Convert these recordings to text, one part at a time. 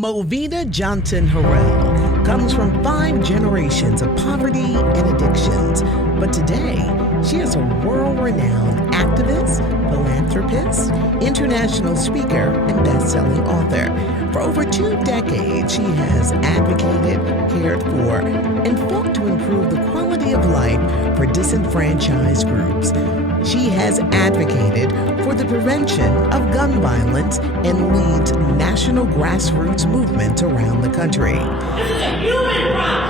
Movita Johnson Harrell comes from 5 generations of poverty and addictions, but today she is a world-renowned activist, philanthropist, international speaker, and best-selling author. For over 2 decades, she has advocated, cared for, and fought to improve the quality of life for disenfranchised groups. She has advocated for the prevention of gun violence and leads national grassroots movements around the country. This is a human problem.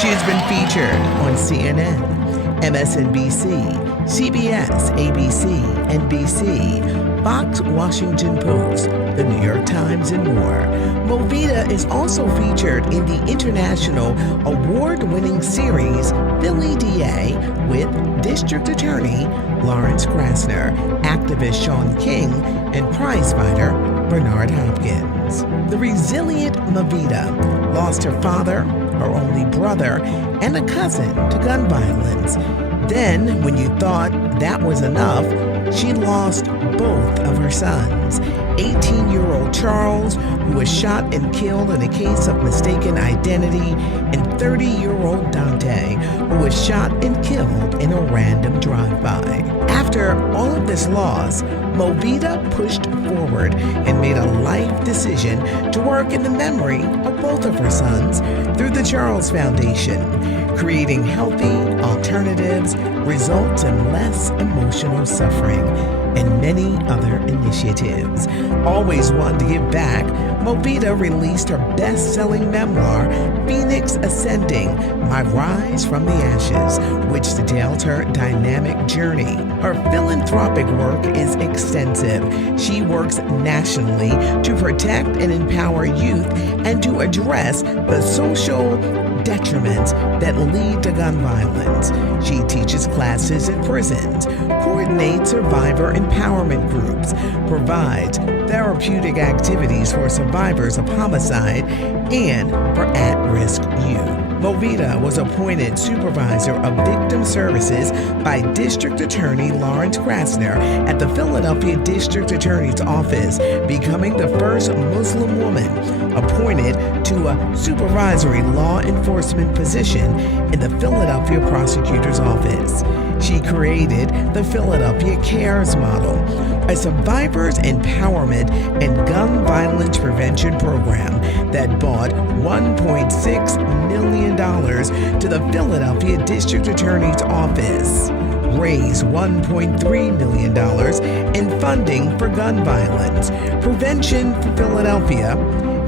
She has been featured on CNN, MSNBC, CBS, ABC, NBC, Fox, Washington Post, The New York Times, and more. Movita is also featured in the international award-winning series Philly DA with District Attorney Lawrence Krasner, activist Shaun King, and prizefighter Bernard Hopkins. The resilient Movita lost her father, her only brother, and a cousin to gun violence. Then, when you thought that was enough, she lost both of her sons. 18-year-old Charles, who was shot and killed in a case of mistaken identity, and 30-year-old Dante, who was shot and killed in a random drive-by. After all of this loss, Movita pushed forward and made a life decision to work in the memory of both of her sons through the Charles Foundation. Creating healthy alternatives results in less emotional suffering, and many other initiatives. Always wanting to give back, Movita released her best-selling memoir, Phoenix Ascending: My Rise from the Ashes, which details her dynamic journey. Her philanthropic work is extensive. She works nationally to protect and empower youth and to address the social detriments that lead to gun violence. She teaches classes in prisons, coordinates survivor empowerment groups, provides therapeutic activities for survivors of homicide and for at-risk youth. Movita was appointed Supervisor of Victim Services by District Attorney Lawrence Krasner at the Philadelphia District Attorney's Office, becoming the first Muslim woman appointed to a supervisory law enforcement position in the Philadelphia Prosecutor's Office. She created the Philadelphia Cares Model, a survivors empowerment and gun violence prevention program that brought $1.6 million to the Philadelphia District Attorney's Office, raised $1.3 million in funding for gun violence prevention for Philadelphia,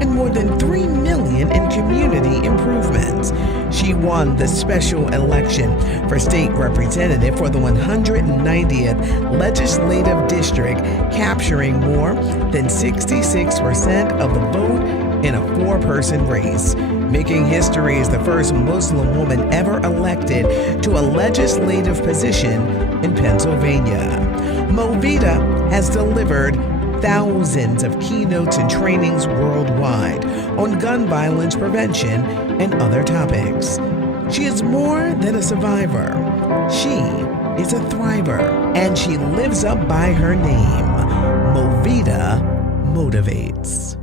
and more than $3 million in community improvements. She won the special election for state representative for the 190th Legislative District, capturing more than 66% of the vote in a 4-person race, making history as the first Muslim woman ever elected to a legislative position in Pennsylvania. Movita has delivered thousands of keynotes and trainings worldwide on gun violence prevention and other topics. She is more than a survivor. She is a thriver, and she lives up by her name. Movita Motivates.